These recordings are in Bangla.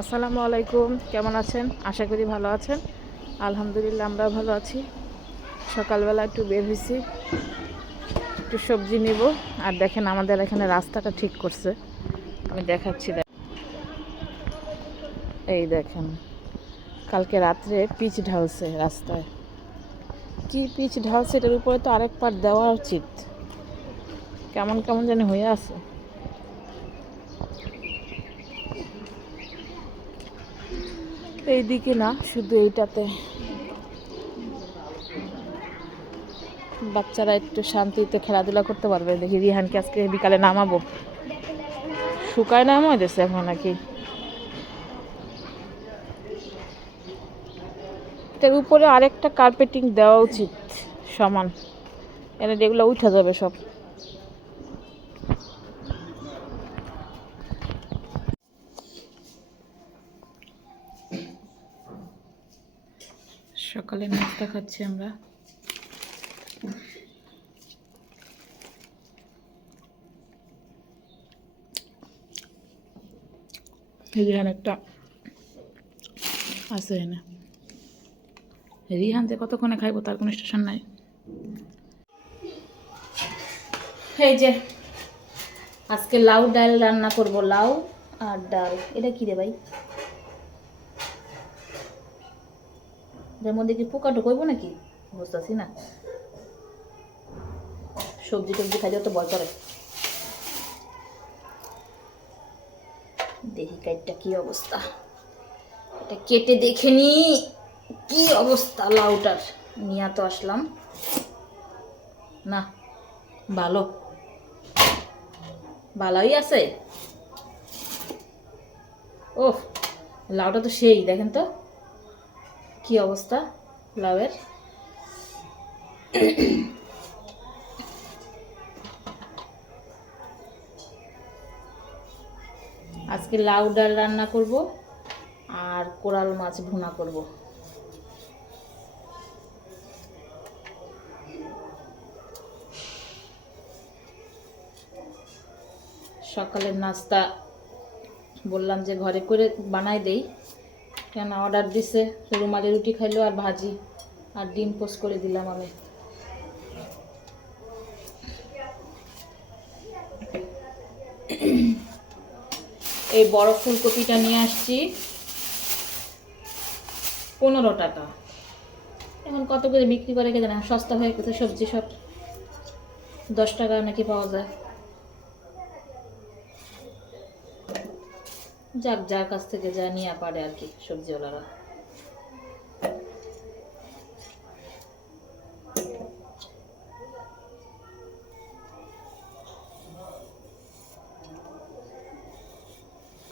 আসসালামু আলাইকুম, কেমন আছেন? আশা করি ভালো আছেন। আলহামদুলিল্লাহ আমরা ভালো আছি। সকালবেলা একটু বের হয়েছি, একটু সবজি নিব। আর দেখেন আমাদের এখানে রাস্তাটা ঠিক করছে, আমি দেখাচ্ছি। এই দেখেন, কালকে রাত্রে পিচ ঢালছে রাস্তায়। কি পিচ ঢালছে, এটার উপরে তো আরেক পাট দেওয়া উচিত। কেমন কেমন জানি হয়ে আছে। এইদিকে না, শুধু এইটাতে বাচ্চারা একটু শান্তিতে খেলাধুলা করতে পারবে। দেখি রিহানকে আজকে বিকালে নামাবো। শুকায় নামাই দিয়েছে এখন নাকি। এটার উপরে আরেকটা কার্পেটিং দেওয়া উচিত সমান, এনে এগুলো উঠে যাবে সব। সকালে নাস্তা খাচ্ছি আমরা। রিহান একটা আছে এনে, রিহান যে কতক্ষণে খাইবো তার কোনো স্টেশন নাই। এই যে আজকে লাউ ডাল রান্না করব, লাউ আর ডাল। এটা কি রে ভাই, এর মধ্যে কি পোকা ঢুকইব নাকি? বুঝতেছি না, সবজি টবজি খাইতে তো ভয় করে। দেখি কাইটটা কি অবস্থা, এটা কেটে দেখে নি কি অবস্থা লাউটার। নিয়ে তো আসলাম না, ভালো ভালোই আছে। ওহ, লাউটা তো সেই, দেখেন তো কি অবস্থা লাউয়ের। আজকে লাউ ডাল রান্না করব আর কোরাল মাছ ভুনা করব। সকালের নাস্তা বললাম যে ঘরে করে বানাই দেই, কেন অর্ডার দিছে। রুমালি রুটি খাইলো আর ভাজি আর ডিম পোস্ট করে দিলাম আমি। এই বড় ফুলকপিটা নিয়ে আসছি 15 টাকা। এখন কত করে বিক্রি করে কে জানে, সস্তা হয়ে গেছে সবজি সব। 10 টাকা নাকি পাওয়া যায়। যাক, যার কাছ থেকে যা নিয়ে পারে আর কি সবজিওয়ালারা।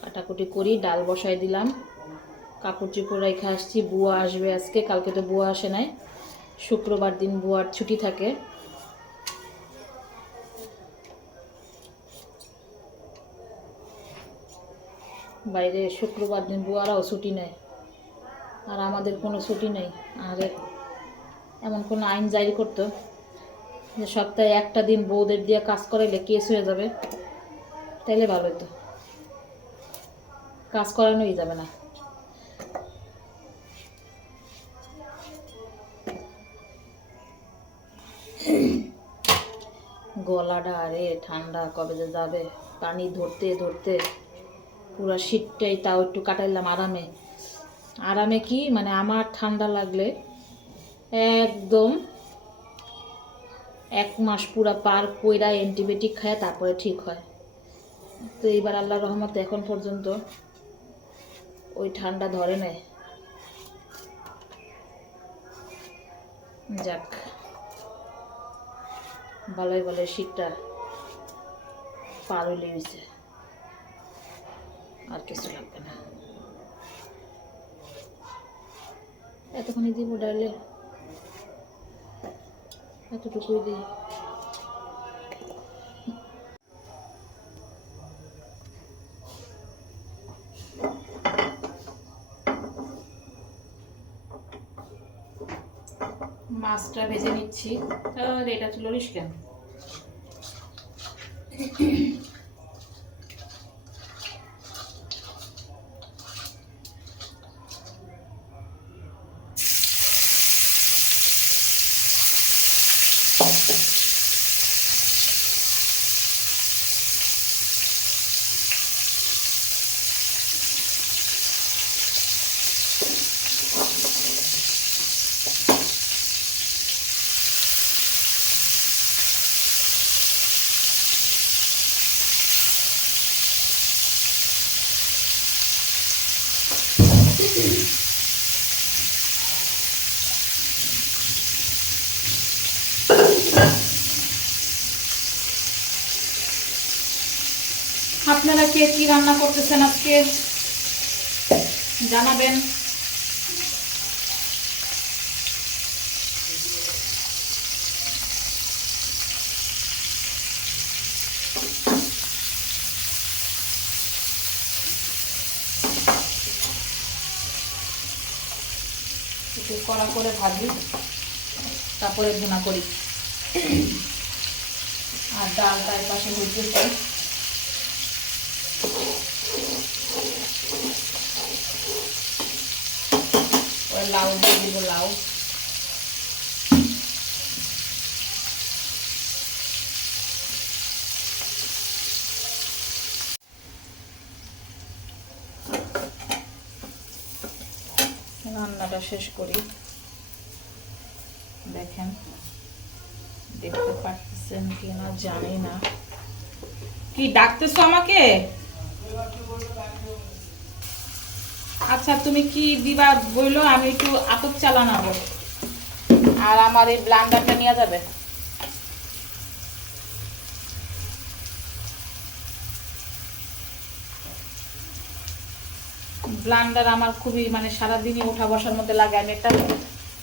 কাটাকুটি করি, ডাল বসাই দিলাম। কাপড় চোপড় রেখে আসছি, বুয়া আসবে আজকে। কালকে তো বুয়া আসে নাই, শুক্রবার দিন বুয়ার ছুটি থাকে। বাইরে শুক্রবার দিন বুয়ারাও ছুটি নেয়, আর আমাদের কোনো ছুটি নেই। আর এমন কোনো আইন জারি করতো যে সপ্তাহে একটা দিন বউদের দিয়ে কাজ করাইলে কেস হয়ে যাবে, তাইলে ভালো হতো। কাজ করানোই যাবে না। গলাটা আরে ঠান্ডা, কবে যে যাবে। পানি ধরতে ধরতে পুরো শীতটাই তাও একটু কাটাইলাম আরামে। আরামে কি মানে, আমার ঠান্ডা লাগলে একদম 1 মাস পুরা পার কইরা অ্যান্টিবায়োটিক খায় তারপরে ঠিক হয়। তো এইবার আল্লাহর রহমতে এখন পর্যন্ত ওই ঠান্ডা ধরে নেয়। যাক, ভালোই ভালোই শীতটা পার হইলে হয়েছে, আর কিছু লাগবে না। এতক্ষণই দিব ডাইলে, এতটুকুই দিই। মাছটা ভেজে নিচ্ছি। আর এটা চুলোরিস কেন? কে কি রান্না করতেছেন আজকে জানাবেন। একটু কড়া করে ভাজি, তারপরে ভুনা করি। আর ডালটা এর পাশে হইতেছে। লাউ দিয়ে দিব, লাউ। রান্নাটা শেষ করি। দেখেন, দেখতে পাচ্ছেন কিনা জানি না। কি ডাকতেছো আমাকে? আচ্ছা, তুমি কি দিবা বইলো, আমি একটু আতপ চালানাবো। আর আমার এই ব্লান্ডারটা নিয়ে যাবে। ব্লান্ডার আমার খুবই মানে সারাদিনই ওঠা বসার মধ্যে লাগে। আমি একটা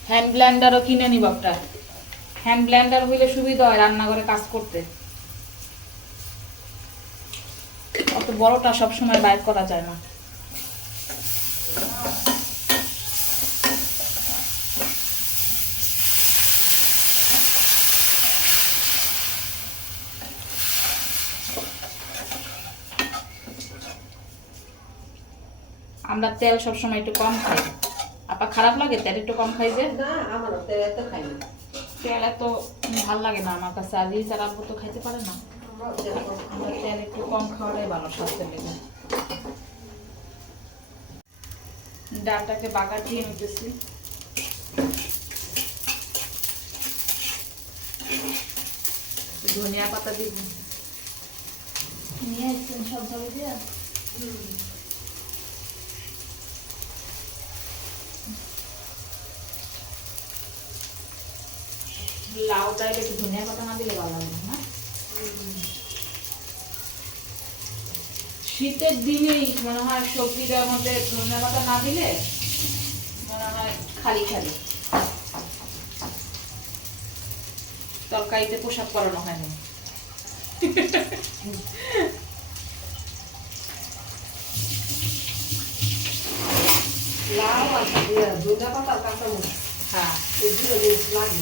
হ্যান্ড ব্লেন্ডারও কিনে নিব। একটা হ্যান্ড ব্লেন্ডার হইলে সুবিধা হয় রান্নাঘরে কাজ করতে। অত বড়টা সবসময় বাইর করা যায় না। আমরা তেল সবসময় একটু কম খাই। আপা খারাপ লাগে তেল একটু কম খাই যে? না, আমার তেল এত খাই না। তেল এত ভাল লাগে না আমার কাছে। আর রিচ আর আব্বু তো খাইতে পারে না। আমরা তেল একটু কম খাওয়াটাই ভালো স্বাস্থ্যের লেগে। ডালটাকে বাগার দিয়ে নিতেছি। ধনিয়া পাতা দিব। নিয়ে আসছেন সব ভালো দিয়ে। লাউ ডাইলে একটু ধনিয়া পাতা না দিলে ভালো লাগবে না। শীতের দিনেই মনে হয় সবজিটার মধ্যে ধনিয়া পাতা না দিলে মনে হয় খালি খালি তরকারিতে পোশাক পরানো হয় না। লাউ আর ধনিয়া পাতা কাঁচামরিচ, হ্যাঁ, এই দুটো জিনিস লাগে।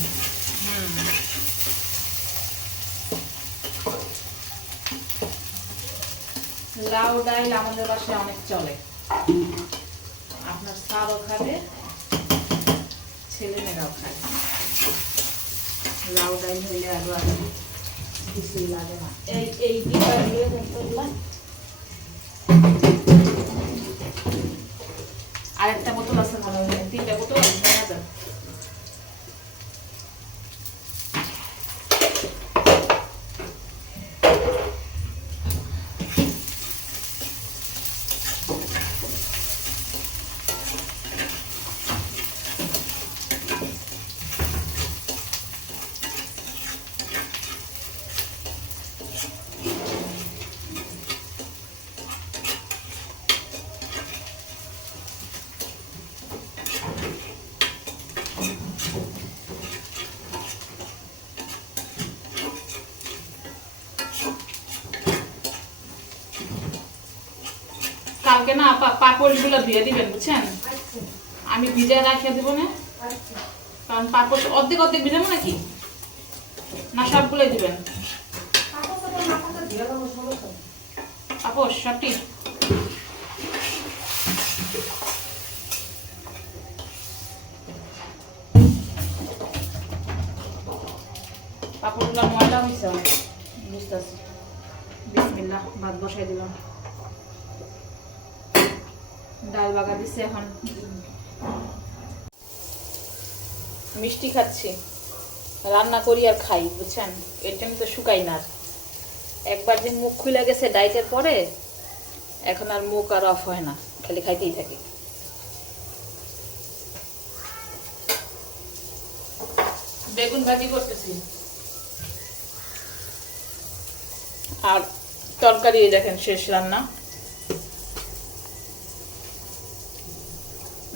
লাউ ডাইল আমাদের বাসায় অনেক চলে। আপনার স্যারও খাবে, ছেলেমেয়েরাও খায়। লাউ ডাইল হইলে আরো আর কিছুই লাগে না। এই ডিব্বা দিয়ে দেখলাম আরেকটা বোতল আছে, ভালো হয়ে 3টা বোতল দেখা যাবে। কালকে না পাপড় গুলো ধুয়ে দিবেন, বুঝছেন? আমি ভিজায় রাখিয়ে দিব না, কারণ পাপড় অর্ধেক অর্ধেক ভিজাবো নাকি, না সবগুলোই দিবেন? পাপড় সবটি পাপড়গুলো ময়লা হয়েছে বুঝতেছি। বিসমিল্লাহ, ভাত বসাই দিলাম। ডাল বাগা দিচ্ছে। এখন মিষ্টি খাচ্ছি, রান্না করি আর খাই, বুঝছেন? এর জন্য তো শুকাই না। একবার যে মুখ খুলে গেছে ডাইটের পরে, এখন আর মুখ আর অফ হয় না, খালি খাইতেই থাকি। বেগুন ভাজি করতেছি আর তরকারি দেখেন শেষ রান্না।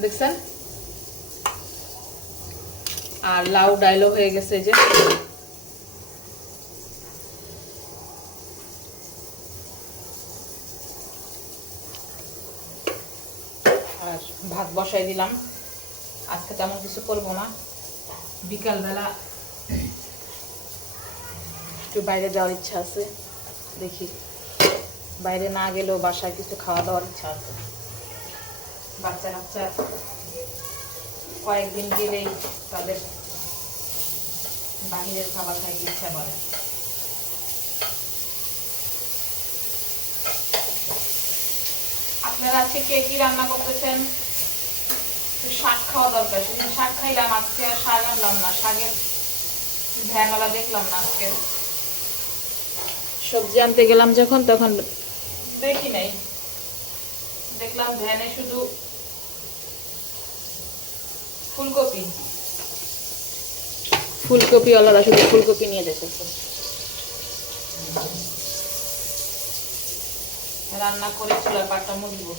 দেখছেন? আর লাউ ডাইলও হয়ে গেছে এই যে। আর ভাত বসাই দিলাম। আজকে তেমন কিছু করবো না, বিকালবেলা একটু বাইরে যাওয়ার ইচ্ছা আছে, দেখি বাইরে না গেলেও বাসায় কিছু খাওয়া দাওয়ার ইচ্ছা আছে। বাচ্চা কাচ্চা কয়েকদিন গেলেই তাদের বাহিরের খাবার খাইতে ইচ্ছা করে। আপনারা আজকে কে কি রান্না করতেছেন? শাক খাওয়া দরকার, সেদিন শাক খাইলাম, আজকে আর শাক আনলাম না, শাকের ভ্যানওয়ালা দেখলাম না আজকে। সবজি আনতে গেলাম যখন, তখন দেখি নাই, দেখলাম ভ্যানে শুধু ফুলকপি, ফুলকপিওয়ালারা শুধু ফুলকপি নিয়ে যেতেছে। রান্না করে চুলার পাটটা মুছবো।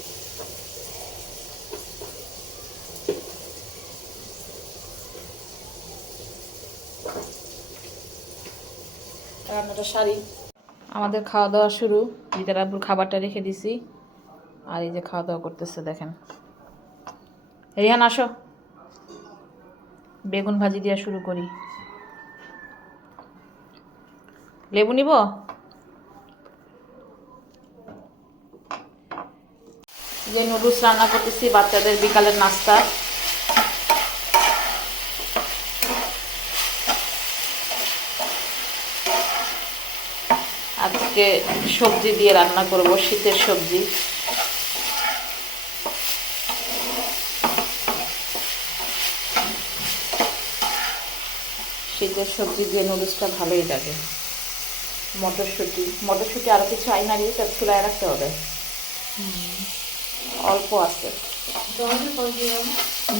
রান্নাটা সারি। আমাদের খাওয়া দাওয়া শুরু। বিকাল আব্বুর খাবারটা রেখে দিছি, আর এই যে খাওয়া দাওয়া করতেছে দেখেন। রিহান আসো, বেগুন ভাজি দিয়ে শুরু করি। লেবু নিব? যে নুডলস রান্না করতেছি বাচ্চাদের বিকালের নাস্তা। আজকে সবজি দিয়ে রান্না করব, শীতের সবজি। শীতের সবজি দিয়ে নুডলসটা ভালোই লাগে। মটরশুঁটি আরও কিছু আইনা দিয়ে তার চুলায় রাখতে হবে, অল্প আছে।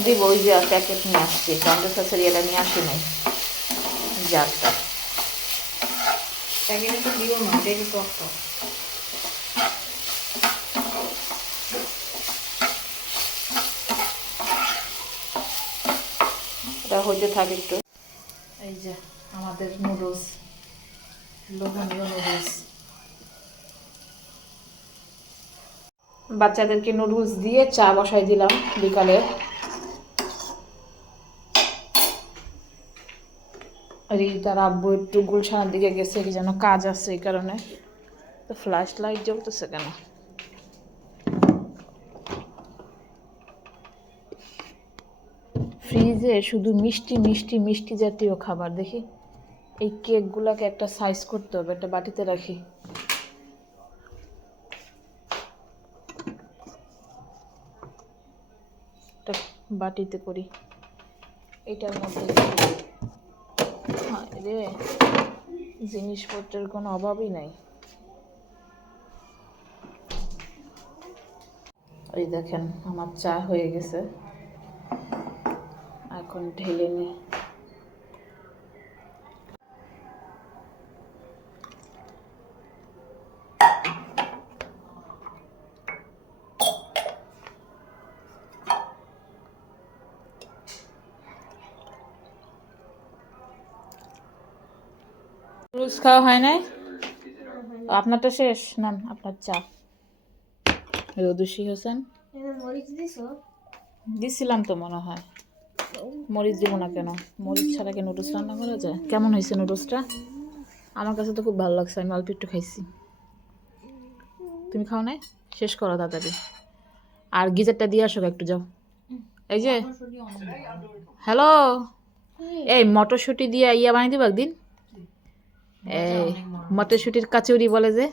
দিব, ওই যে প্যাকেট নিয়ে আসছি, টমেটো সসের এটা নিয়ে আসি নাই, জারটা। প্যাকেটে তো দিও না, দেখি কষ্ট। এটা হইতে থাকে একটু। এই যে আমাদের নুডলস, লোভনীয় নুডলস। বাচ্চাদেরকে নুডলস দিয়ে চা বসাই দিলাম বিকালে। আর তার আব্বু একটু গুলশানের দিকে গেছে, কি যেন কাজ আছে, এই কারণে। তো ফ্ল্যাশ লাইট জ্বলতেছে কেন? ফ্রিজে শুধু মিষ্টি মিষ্টি মিষ্টি জাতীয় খাবার দেখি। এই কেকগুলোকে একটা সাইজ করতে হবে, একটা বাটিতে রাখি। একটা বাটিতে করি, এটার মধ্যে। হ্যাঁ রে, জিনিসপত্রের কোনো অভাবই নাই। এই দেখেন আমার চা হয়ে গেছে, এখন ঢেলে নিই। রুজ খাওয়া হয় নাই? আপনারটা শেষ, নেন আপনার চা। রোদুষি হোসেন দিছিলাম তো মনে হয়। মরিচ দিব না কেন? মরিচ ছাড়া কি নুডলস রান্না করা যায়? কেমন হয়েছে নুডলসটা? আমার কাছে তো খুব ভালো লাগছে, আমি অল্প একটু খাইছি। তুমি খাও নাই? শেষ করো তাড়াতাড়ি। আর গিজারটা দিয়ে আসো একটু, যাও। এই যে হ্যালো, এই মটরশুঁটি দিয়ে ইয়া বানিয়ে দিব একদিন। এই মটরশুঁটির কাচুরি বলে যে,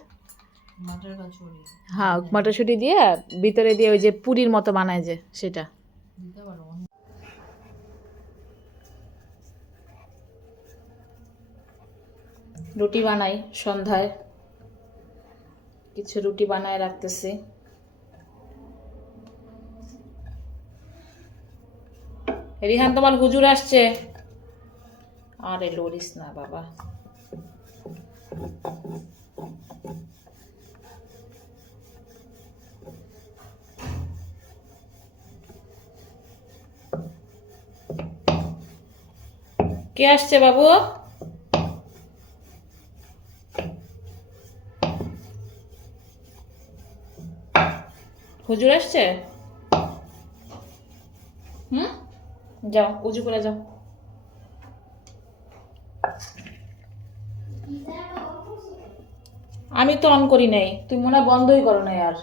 হ্যাঁ মটরশুঁটি দিয়ে ভিতরে দিয়ে ওই যে পুরির মতো বানায় যে, সেটা। রুটি বানাই সন্ধ্যায়, কিছু রুটি বানায় রাখতেছি। রিহান তোমার হুজুর আসছে। আরে লরিস না বাবা। কে আসছে বাবু? হুজুর আসছে? হুম, যাও উজু করে যাও। আমি তো অন করি নাই, তুমি মনে হয় বন্ধই করো নাই। আর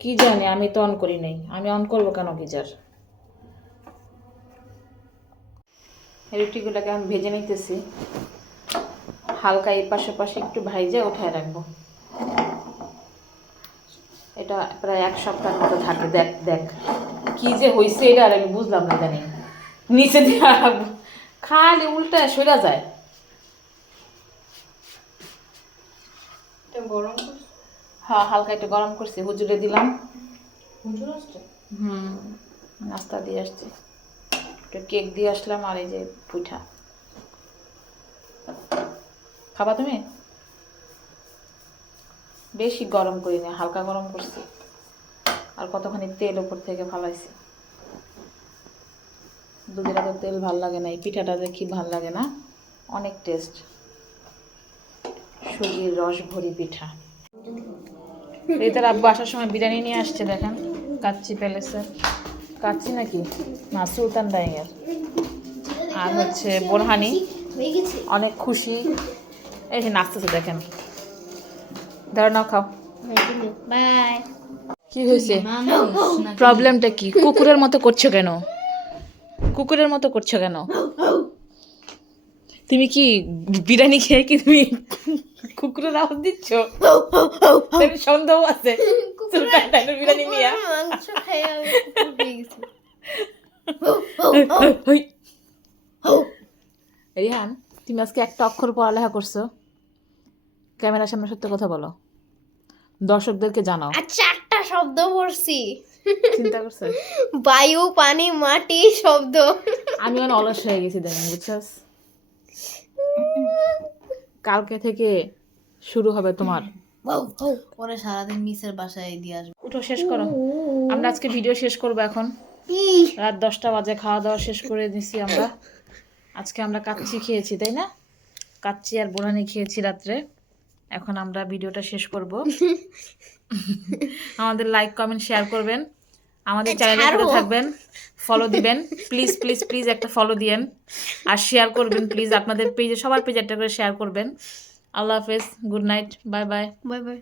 কি জানি, আমি তো অন করি নাই, আমি অন করবো কেন গিজার? রুটিগুলোকে আমি ভেজে নিতেছি, হালকা এই পাশে পাশে একটু ভাইজে উঠায় রাখবো। এটা প্রায় এক সপ্তাহের মতো থাকে। দেখ দেখ কি যে হয়েছে, এটা আর আমি বুঝলাম না জানি। নিচে দিয়ে খালি উল্টায় সরে যায়। এটা গরম করছে। হ্যাঁ, হালকা একটু গরম করছি, হুজুরে দিলাম। হুজুর আসছে? নাস্তা দিয়ে আসছি, একটু কেক দিয়ে আসলাম, আর এই যে পিঠা। খাবা তুমি? বেশি গরম করি না, হালকা গরম করছি, আর কতখানি তেল উপর থেকে ফালাইছি। দুধের তো তেল ভাল লাগে না, এই পিঠাটা দেখি ভাল লাগে না, অনেক টেস্ট। সুজির রস ভরি পিঠা। এই তার আব্বু আসার সময় বিরিয়ানি নিয়ে আসছে, দেখেন, কাচ্চি প্যালেসের। কাচ্চি নাকি না, সুলতান ডাইংয়ের। আর হচ্ছে বোরহানি, অনেক খুশি। এই যে নাচতেছে দেখেন। ধরো নাও, খাও। বাই। কি হয়েছে? প্রবলেমটা কি? কুকুরের মতো করছো কেন? কুকুরের মতো করছো কেন? তুমি কি বিরিয়ানি খেয়ে কি তুমি কুকুরের আওয়াজ দিচ্ছ? সন্দেহ আছে সুলতান ডাইনের বিরিয়ানি নিয়ে। মাংস খেয়ে আমি কুকুর হয়ে গেছি। রিহান, তুমি আজকে একটা অক্ষর পড়ালেখা করছো? ক্যামেরার সামনে সত্য কথা বলো, দর্শকদেরকে জানাও। আচ্ছা, একটা শব্দ পড়ছি। চিন্তা করছো? বায়ু, পানি, মাটি শব্দ। আমি অনেক অলস হয়ে গেছি, দেখেন, বুঝছস? কালকে থেকে শুরু হবে তোমার। পরে সারাদিন মিসের বাসায় দিয়ে আসবো। উঠো, শেষ করো। আমরা আজকে ভিডিও শেষ করবো এখন। রাত 10টা বাজে, খাওয়া দাওয়া শেষ করে দিছি আমরা। আজকে আমরা কাচ্চি খেয়েছি, তাই না? কাচ্চি আর বোরহানি খেয়েছি রাত্রে। এখন আমরা ভিডিওটা শেষ করব। আমাদের লাইক কমেন্ট শেয়ার করবেন, আমাদের চ্যানেলের সাথে থাকবেন, ফলো দিবেন। প্লিজ প্লিজ প্লিজ একটা ফলো দিয়েন, আর শেয়ার করবেন প্লিজ। আপনাদের পেজে, সবার পেজে একটা করে শেয়ার করবেন। আল্লাহ হাফেজ, good night, bye bye. Bye bye.